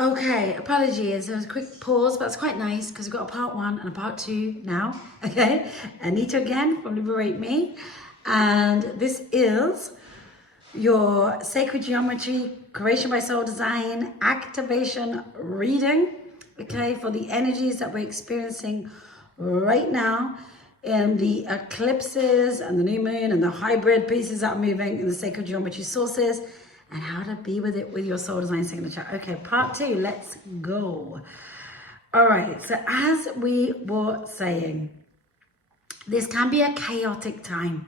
Okay, apologies. There was a quick pause, but it's quite nice because we've got a part 1 and a part 2 now. Okay, Anita again from Liberate Me. And this is your Sacred Geometry, Creation by Soul Design, Activation Reading. Okay, for the energies that we're experiencing right now in the eclipses and the new moon and the hybrid pieces that are moving in the Sacred Geometry sources, and how to be with it with your soul design signature. Okay, part 2, let's go. All right, so as we were saying, this can be a chaotic time,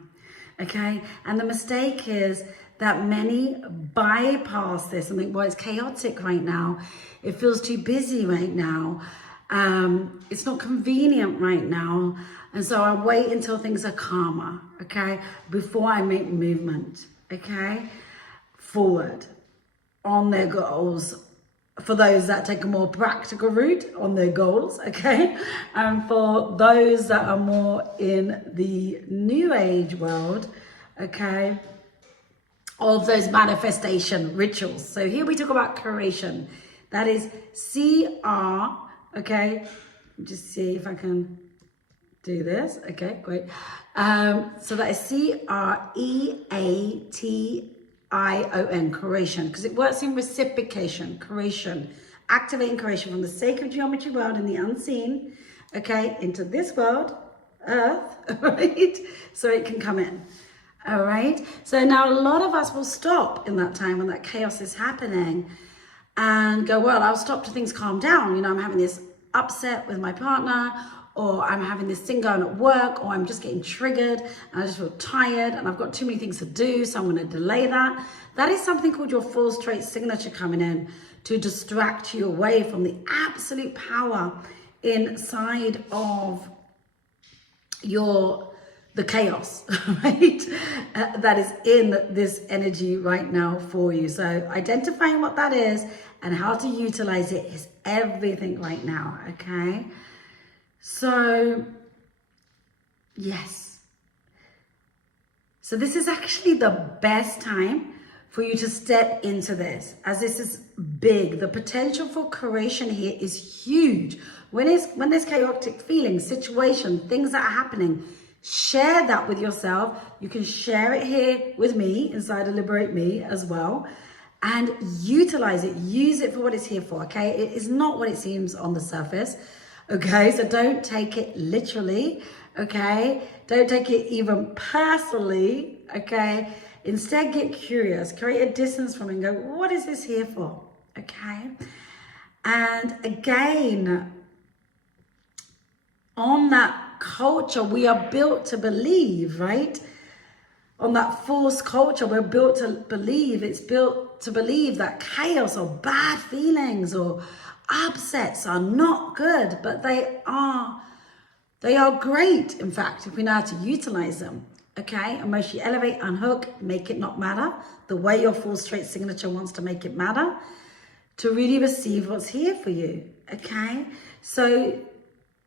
okay? And the mistake is that many bypass this and think, well, it's chaotic right now. It feels too busy right now. It's not convenient right now. And so I wait until things are calmer, okay? Before I make movement, okay? Forward on their goals, for those that take a more practical route on their goals, okay? And for those that are more in the new age world, okay, of those manifestation rituals. So here we talk about creation. That is CR, okay? Just see if I can do this. Okay, great. So that is CREATION, creation, because it works in reciprocation, creation, activating creation from the sacred geometry world in the unseen, okay, into this world, Earth, right? So it can come in. All right. So now a lot of us will stop in that time when that chaos is happening and go, well, I'll stop till things calm down. You know, I'm having this upset with my partner, or I'm having this thing going at work, or I'm just getting triggered and I just feel tired and I've got too many things to do, so I'm going to delay that. That is something called your false trait signature coming in to distract you away from the absolute power inside of the chaos, right? That is in this energy right now for you. So identifying what that is and how to utilize it is everything right now, okay? So, yes. So this is actually the best time for you to step into this, as this is big. The potential for creation here is huge. When there's chaotic feelings, situation, things that are happening, share that with yourself. You can share it here with me inside of Liberate Me as well, and utilize it. Use it for what it's here for, okay? It is not what it seems on the surface, okay? So don't take it literally, okay? Don't take it even personally, okay? Instead, get curious. Create a distance from it and go, what is this here for, okay? And again, on that culture, we are built to believe, right? On that false culture, we're built to believe, it's built to believe that chaos or bad feelings or upsets are not good, but they are great, in fact, if we know how to utilize them, okay? Emotionally elevate, unhook, make it not matter, the way your false trait signature wants to make it matter, to really receive what's here for you, okay? So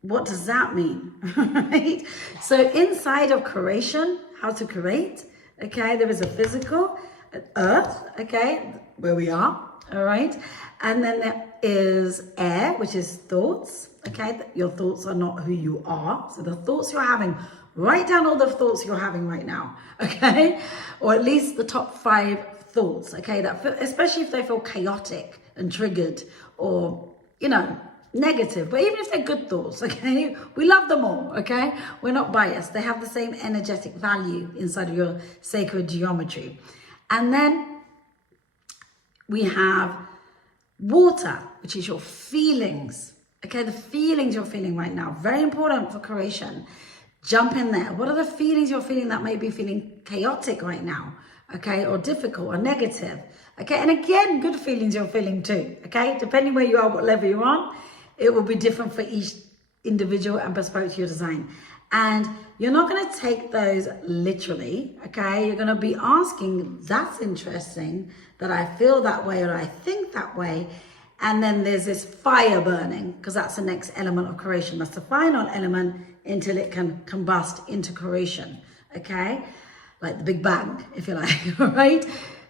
what does that mean, right? So inside of creation, how to create, okay, there is a physical, earth, okay, where we are, all right? And then there is air, which is thoughts, okay? Your thoughts are not who you are. So the thoughts you're having, write down all the thoughts you're having right now, okay? Or at least the top 5 thoughts, okay? That, especially if they feel chaotic and triggered or, you know, negative, but even if they're good thoughts, okay, we love them all, okay? We're not biased. They have the same energetic value inside of your sacred geometry. And then we have water, which is your feelings, okay? The feelings you're feeling right now, very important for creation. Jump in there. What are the feelings you're feeling that may be feeling chaotic right now, okay, or difficult or negative, okay? And again, good feelings you're feeling too, okay? Depending where you are, what level you're on, it will be different for each individual and bespoke to your design. And you're not going to take those literally, okay? You're going to be asking, that's interesting that I feel that way or I think that way. And then there's this fire burning, because that's the next element of creation. That's the final element until it can combust into creation, okay? Like the Big Bang, if you like, right?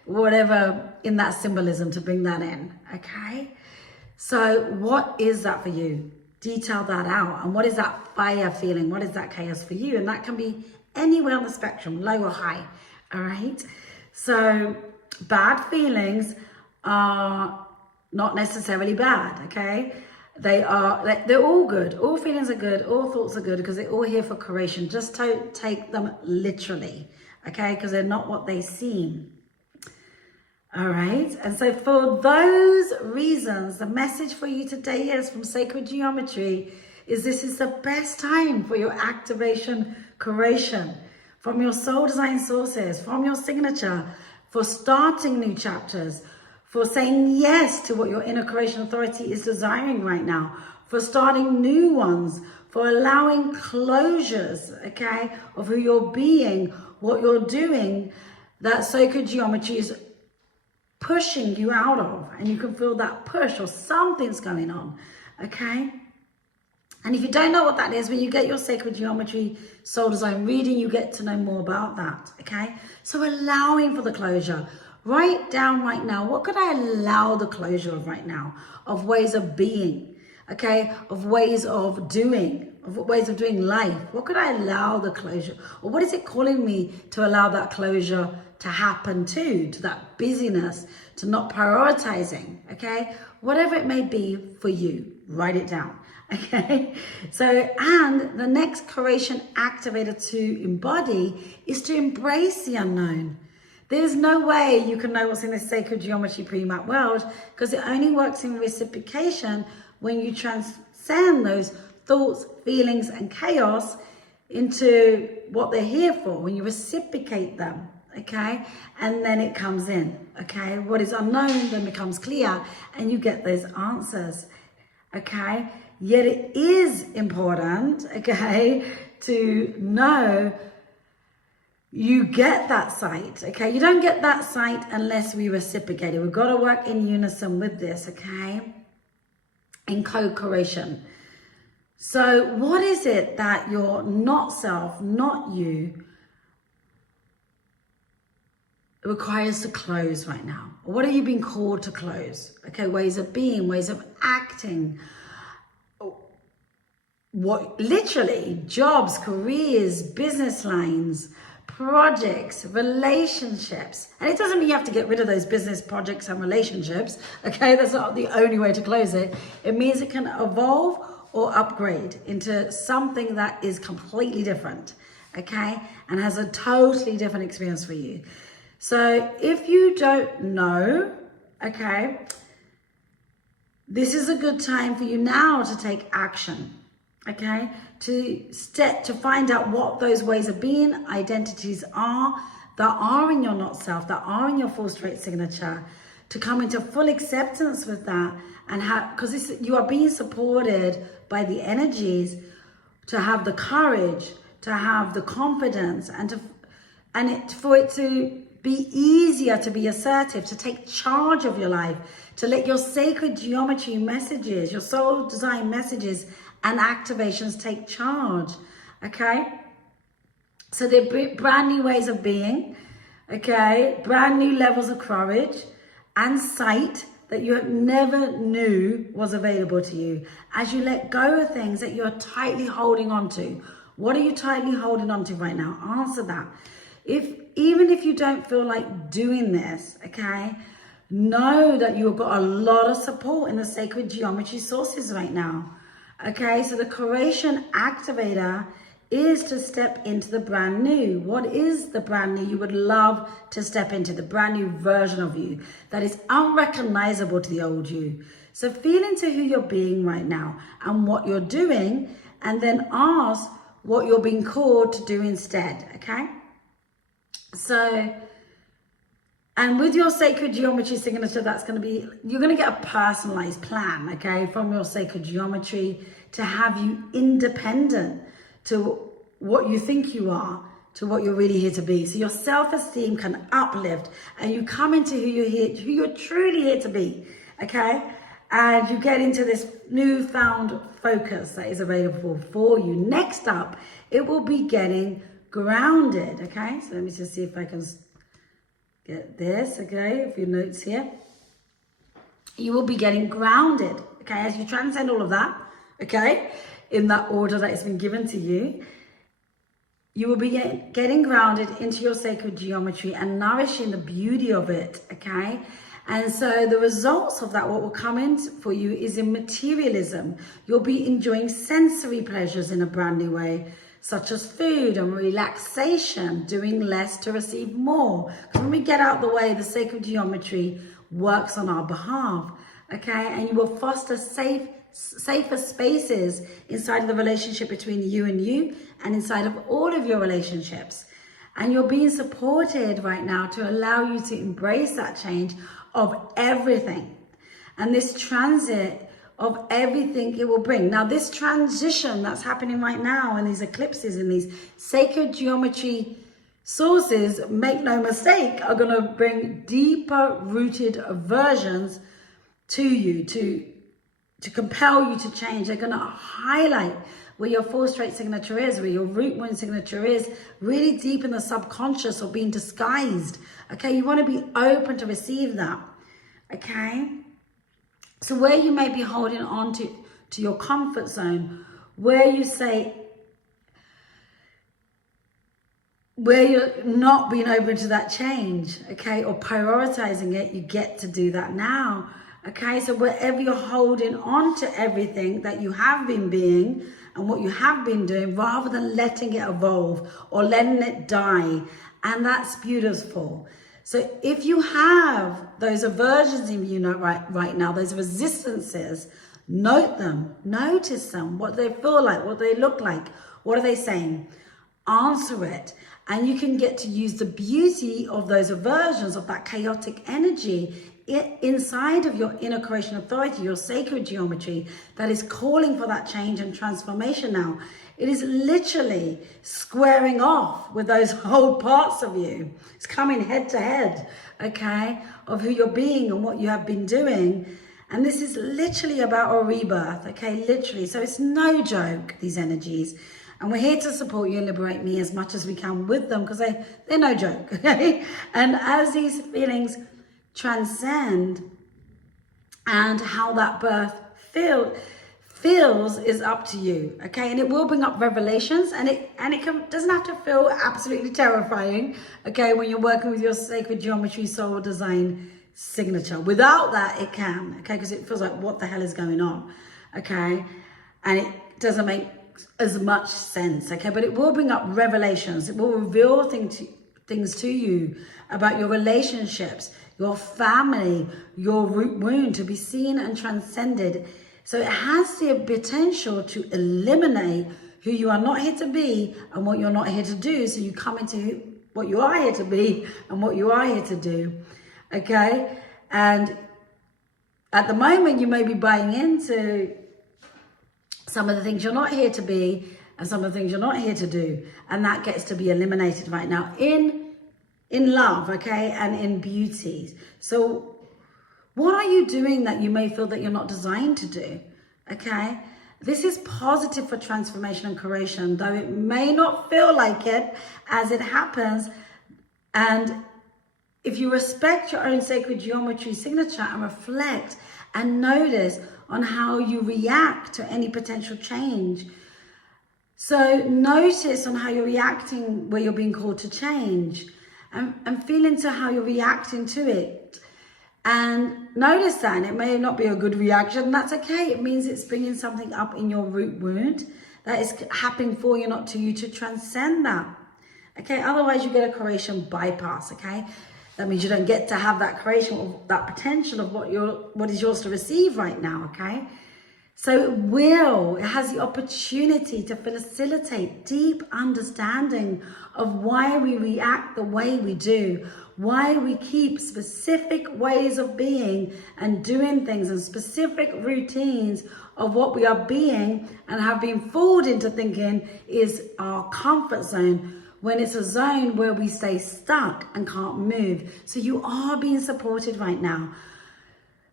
Whatever in that symbolism to bring that in, okay? So what is that for you? Detail that out. And what is that fire feeling? What is that chaos for you? And that can be anywhere on the spectrum, low or high. All right. So bad feelings are not necessarily bad. Okay. They're all good. All feelings are good. All thoughts are good because they're all here for creation. Just don't take them literally. Okay. Because they're not what they seem. All right. And so for those reasons, the message for you today is from Sacred Geometry is this is the best time for your activation creation from your soul design sources, from your signature, for starting new chapters, for saying yes to what your inner creation authority is desiring right now, for starting new ones, for allowing closures, okay, of who you're being, what you're doing, that Sacred Geometry is pushing you out of, and you can feel that push or something's going on, okay? And if you don't know what that is, when you get your Sacred Geometry soul design reading, you get to know more about that, okay? So allowing for the closure. Write down right now, what could I allow the closure of right now? Of ways of being, okay? Of ways of doing, life. What could I allow the closure? Or what is it calling me to allow that closure to happen to that busyness, to not prioritizing, okay? Whatever it may be for you, write it down, okay? So, and the next creation activator to embody is to embrace the unknown. There's no way you can know what's in this Sacred Geometry pre-map world because it only works in reciprocation when you transcend those thoughts, feelings, and chaos into what they're here for, when you reciprocate them. Okay, and then it comes in, okay? What is unknown then becomes clear and you get those answers, okay? Yet it is important, okay, to know you get that sight, okay? You don't get that sight unless we reciprocate it. We've got to work in unison with this, okay? In co-creation. So what is it that your not self, not you, requires to close right now? What are you being called to close? Okay, ways of being, ways of acting. What literally jobs, careers, business lines, projects, relationships. And it doesn't mean you have to get rid of those business projects and relationships. Okay, that's not the only way to close it. It means it can evolve or upgrade into something that is completely different. Okay, and has a totally different experience for you. So if you don't know, okay, this is a good time for you now to take action, okay, to find out what those ways of being, identities are that are in your not self, that are in your full straight signature, to come into full acceptance with that, and have, because you are being supported by the energies to have the courage, to have the confidence, for it to be easier to be assertive, to take charge of your life, to let your Sacred Geometry messages, your soul design messages and activations take charge, okay? So they're brand new ways of being, okay? Brand new levels of courage and sight that you never knew was available to you as you let go of things that you're tightly holding on to. What are you tightly holding on to right now? Answer that. Even if you don't feel like doing this, okay, know that you've got a lot of support in the Sacred Geometry sources right now, okay? So the creation activator is to step into the brand new. What is the brand new you would love to step into? The brand new version of you that is unrecognizable to the old you. So feel into who you're being right now and what you're doing, and then ask what you're being called to do instead, okay? So, and with your Sacred Geometry signature, that's going to be, you're going to get a personalized plan, okay, from your Sacred Geometry to have you independent to what you think you are, to what you're really here to be. So your self-esteem can uplift and you come into who you're truly here to be, okay? And you get into this newfound focus that is available for you. Next up, it will be getting grounded, okay? So let me just see if I can get this, okay? A few notes here. you will be getting grounded, okay, as you transcend all of that, okay, in that order that has been given to you. You will be getting grounded into your sacred geometry and nourishing the beauty of it, okay? And so the results of that, what will come in for you is in materialism. You'll be enjoying sensory pleasures in a brand new way, such as food and relaxation, doing less to receive more. Because when we get out of the way, the sacred geometry works on our behalf, okay? And you will foster safer spaces inside of the relationship between you and inside of all of your relationships. And you're being supported right now to allow you to embrace that change of everything. And this transit of everything it will bring. Now, this transition that's happening right now in these eclipses, in these sacred geometry sources, make no mistake, are going to bring deeper rooted aversions to you, to compel you to change. They're going to highlight where your fourth straight signature is, where your root wound signature is, really deep in the subconscious or being disguised. Okay, you want to be open to receive that. Okay, so where you may be holding on to your comfort zone, where you say, where you're not being open to that change, okay, or prioritizing it, you get to do that now. Okay, so wherever you're holding on to everything that you have been being and what you have been doing, rather than letting it evolve or letting it die, and that's beautiful. So if you have those aversions in you right now, those resistances, note them, notice them, what they feel like, what they look like, what are they saying? Answer it. And you can get to use the beauty of those aversions, of that chaotic energy inside of your inner creation authority, your sacred geometry that is calling for that change and transformation now. It is literally squaring off with those whole parts of you. It's coming head to head, okay, of who you're being and what you have been doing. And this is literally about a rebirth, okay, literally. So it's no joke, these energies. And we're here to support you and liberate me as much as we can with them, because they're no joke, okay? And as these feelings transcend, and how that birth feels is up to you, okay? And it will bring up revelations, and it doesn't have to feel absolutely terrifying, okay, when you're working with your sacred geometry soul design signature. Without that, it can, okay, because it feels like, what the hell is going on, okay? And it doesn't make as much sense, okay? But it will bring up revelations. It will reveal things to you about your relationships, your family, your root wound, to be seen and transcended. So it has the potential to eliminate who you are not here to be and what you're not here to do. So you come into what you are here to be and what you are here to do, okay? And at the moment, you may be buying into some of the things you're not here to be and some of the things you're not here to do. And that gets to be eliminated right now in love, okay, and in beauty. So what are you doing that you may feel that you're not designed to do, okay? This is positive for transformation and creation, though it may not feel like it as it happens. And if you respect your own sacred geometry signature and reflect and notice on how you react to any potential change. So notice on how you're reacting where you're being called to change, and feel into how you're reacting to it. And notice that, and it may not be a good reaction, that's okay. It means it's bringing something up in your root wound that is happening for you, not to you, to transcend that. Okay, otherwise you get a creation bypass, okay? That means you don't get to have that creation of that potential of what is yours to receive right now, okay? So it has the opportunity to facilitate deep understanding of why we react the way we do, why we keep specific ways of being and doing things and specific routines of what we are being and have been fooled into thinking is our comfort zone, when it's a zone where we stay stuck and can't move. So you are being supported right now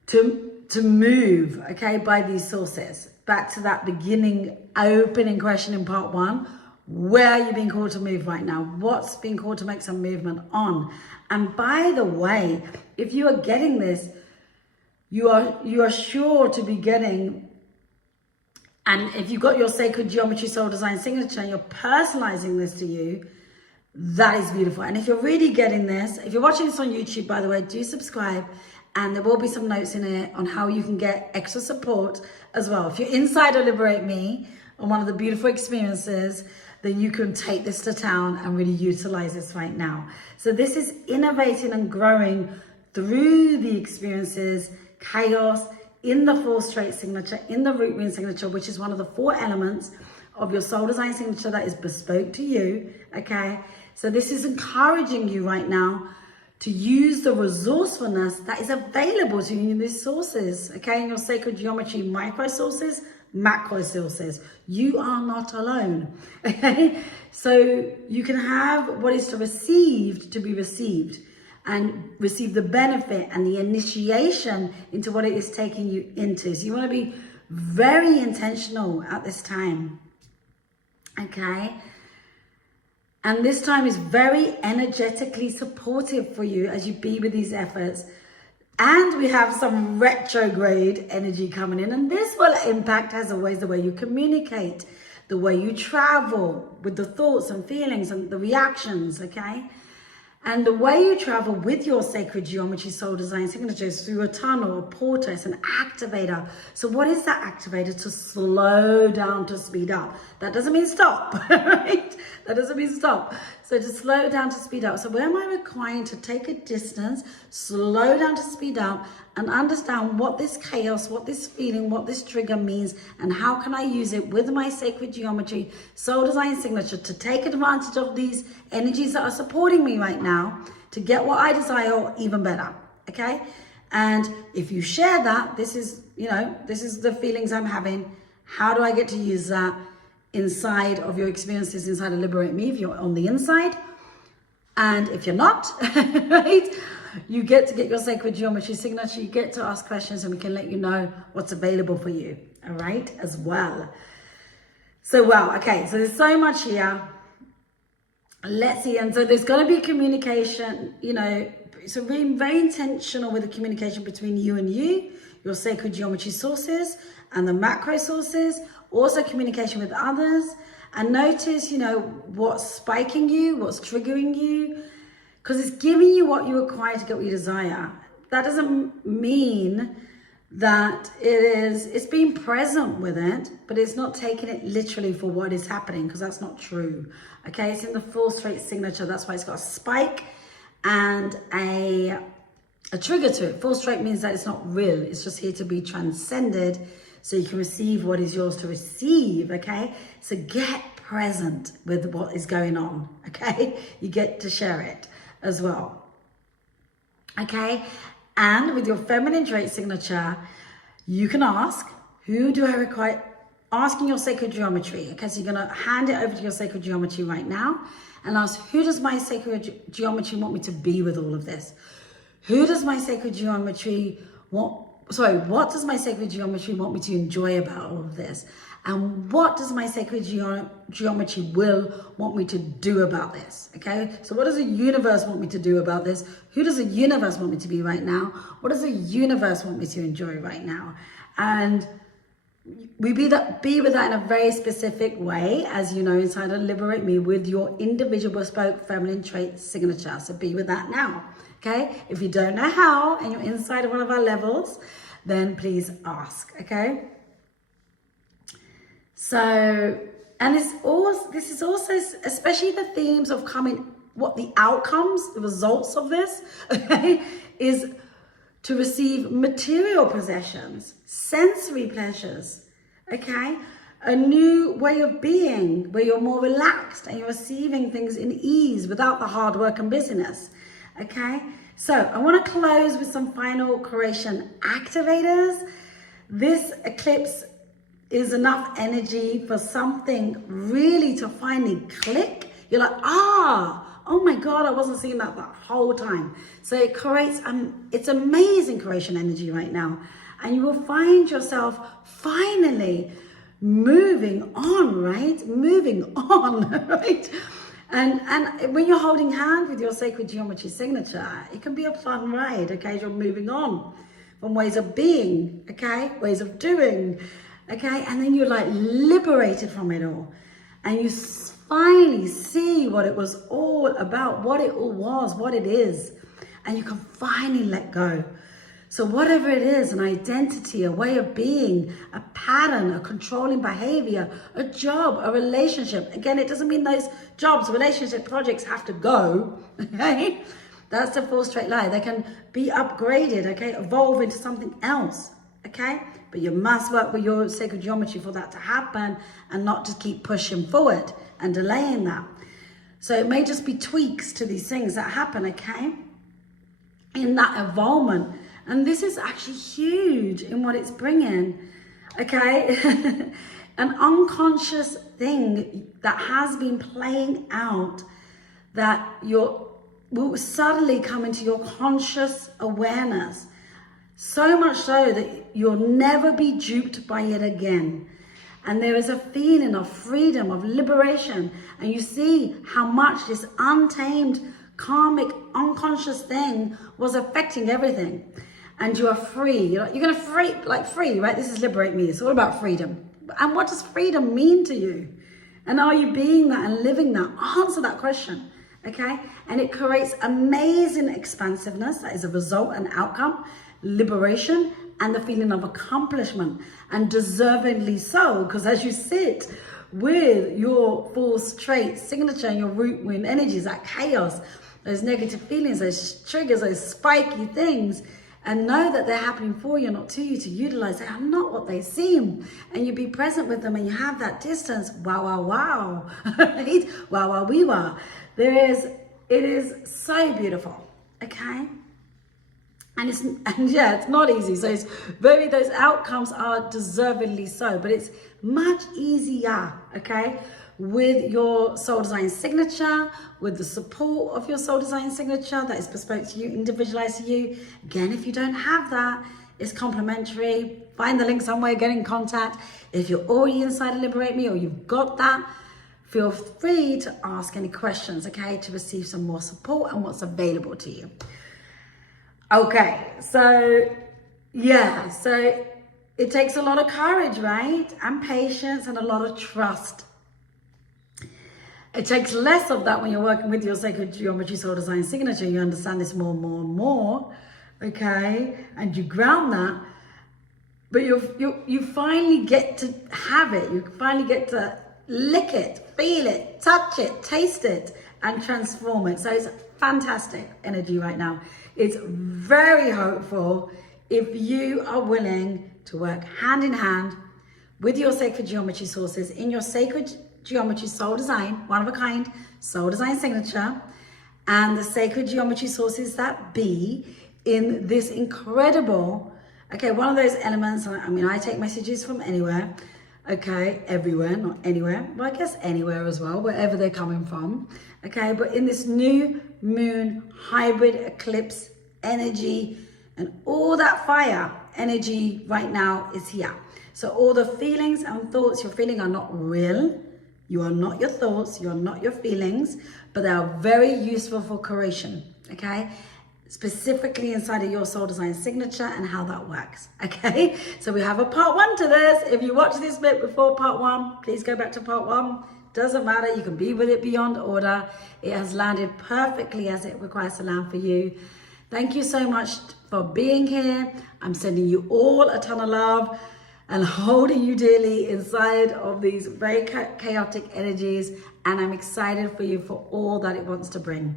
to move, okay, by these sources. Back to that beginning opening question in part 1. Where are you being called to move right now? What's being called to make some movement on? And by the way, if you are getting this, you are sure to be getting. And if you've got your sacred geometry soul design signature and you're personalizing this to you, that is beautiful. And if you're really getting this, if you're watching this on YouTube, by the way, do subscribe. And there will be some notes in it on how you can get extra support as well. If you're inside of Liberate Me on one of the beautiful experiences, then you can take this to town and really utilize this right now. So this is innovating and growing through the experiences, chaos, in the four straight signature, in the root wound signature, which is one of the 4 elements of your soul design signature that is bespoke to you, okay? So this is encouraging you right now to use the resourcefulness that is available to you in these sources, okay? In your sacred geometry micro sources, macro sources. You are not alone, okay? So you can have what is to receive to be received, and receive the benefit and the initiation into what it is taking you into. So you want to be very intentional at this time, okay? And this time is very energetically supportive for you as you be with these efforts. And we have some retrograde energy coming in, and this will impact, as always, the way you communicate, the way you travel with the thoughts and feelings and the reactions, okay? And the way you travel with your sacred geometry soul design signature is through a tunnel, a portal, it's an activator. So what is that activator? To slow down, to speed up. That doesn't mean stop, right? That doesn't mean stop. So to slow down, to speed up. So where am I requiring to take a distance, slow down to speed up, and understand what this chaos, what this feeling, what this trigger means, and how can I use it with my sacred geometry soul design signature to take advantage of these energies that are supporting me right now to get what I desire, or even better, okay? And if you share that, this is the feelings I'm having. How do I get to use that inside of your experiences inside of Liberate Me if you're on the inside? And if you're not, right? You get to get your sacred geometry signature, you get to ask questions, and we can let you know what's available for you, all right, as well. So, wow, okay, so there's so much here. Let's see, and so there's going to be communication, so being very intentional with the communication between you and you, your sacred geometry sources, and the macro sources, also communication with others, and notice, what's spiking you, what's triggering you, because it's giving you what you require to get what you desire. That doesn't mean that it's being present with it, but it's not taking it literally for what is happening, because that's not true. Okay, it's in the full straight signature. That's why it's got a spike and a trigger to it. Full straight means that it's not real. It's just here to be transcended so you can receive what is yours to receive, okay? So get present with what is going on, okay? You get to share it as well, okay? And with your feminine trait signature, you can ask, who do I require? Asking your sacred geometry, okay? So you're gonna hand it over to your sacred geometry right now and ask, who does my sacred geometry want me to be with all of this? Who does my sacred geometry what does my sacred geometry want me to enjoy about all of this? And what does my sacred geometry will want me to do about this, okay? So what does the universe want me to do about this? Who does the universe want me to be right now? What does the universe want me to enjoy right now? And we be with that in a very specific way, as you know, inside of Liberate Me with your individual bespoke feminine trait signature. So be with that now, okay? If you don't know how and you're inside of one of our levels, then please ask, okay? So, and this is also, especially the themes of what the outcomes, the results of this, okay, is to receive material possessions, sensory pleasures, okay? A new way of being where you're more relaxed and you're receiving things in ease without the hard work and busyness, okay? So I want to close with some final creation activators. This eclipse is enough energy for something really to finally click. You're like, oh my God, I wasn't seeing that whole time. So it creates, it's amazing creation energy right now. And you will find yourself finally moving on, right? Moving on, right? And when you're holding hands with your sacred geometry signature, it can be a fun ride, okay? You're moving on. from ways of being, okay, ways of doing, okay, and then you're like liberated from it all, and you finally see what it was all about, what it all was, what it is, and you can finally let go. So whatever it is, an identity, a way of being, a pattern, a controlling behavior, a job, a relationship. Again, it doesn't mean those jobs, relationship, projects have to go, okay? That's the full straight lie. They can be upgraded, okay? Evolve into something else, okay? But you must work with your sacred geometry for that to happen and not just keep pushing forward and delaying that. So it may just be tweaks to these things that happen, okay? In that involvement. And this is actually huge in what it's bringing, okay? An unconscious thing that has been playing out that will suddenly come into your conscious awareness. So much so that you'll never be duped by it again. And there is a feeling of freedom, of liberation. And you see how much this untamed, karmic, unconscious thing was affecting everything. And you are free. You're gonna free, right? This is liberate me. It's all about freedom. And what does freedom mean to you? And are you being that and living that? Answer that question, okay? And it creates amazing expansiveness. That is a result and outcome, liberation, and the feeling of accomplishment, and deservedly so, because as you sit with your full straight signature and your root wound energies, that chaos, those negative feelings, those triggers, those spiky things, and know that they're happening for you, not to you, to utilize. They are not what they seem. And you be present with them and you have that distance. Wow, wow, wow. Right? Wow, wow, wee, wow. It is so beautiful, okay? And it's not easy. So those outcomes are deservedly so, but it's much easier, okay? With your soul design signature, with the support of your soul design signature that is bespoke to you, individualized to you. Again, if you don't have that, it's complimentary. Find the link somewhere, get in contact. If you're already inside of Liberate Me or you've got that, feel free to ask any questions, okay, to receive some more support and what's available to you. Okay, so yeah, so it takes a lot of courage, right? And patience and a lot of trust. It takes less of that when you're working with your sacred geometry soul design signature. You understand this more and more and more, okay? And you ground that, but you finally get to have it. You finally get to lick it, feel it, touch it, taste it, and transform it. So it's fantastic energy right now. It's very hopeful if you are willing to work hand in hand with your sacred geometry sources in your sacred geometry soul design, one of a kind soul design signature, and the sacred geometry sources that be in this incredible, okay, one of those elements. I mean, I take messages from anywhere, okay, everywhere, not anywhere, but I guess anywhere as well, wherever they're coming from, okay, but in this new moon hybrid eclipse energy, and all that fire energy right now is here. So all the feelings and thoughts you're feeling are not real. You are not your thoughts, you are not your feelings, but they are very useful for creation, okay? Specifically inside of your soul design signature and how that works, okay? So we have a part 1 to this. If you watched this bit before part 1, please go back to part 1. Doesn't matter, you can be with it beyond order. It has landed perfectly as it requires to land for you. Thank you so much for being here. I'm sending you all a ton of love and holding you dearly inside of these very chaotic energies. And I'm excited for you for all that it wants to bring.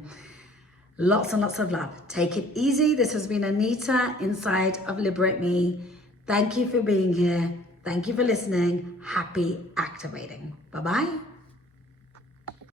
Lots and lots of love. Take it easy. This has been Anita inside of Liberate Me. Thank you for being here. Thank you for listening. Happy activating. Bye-bye.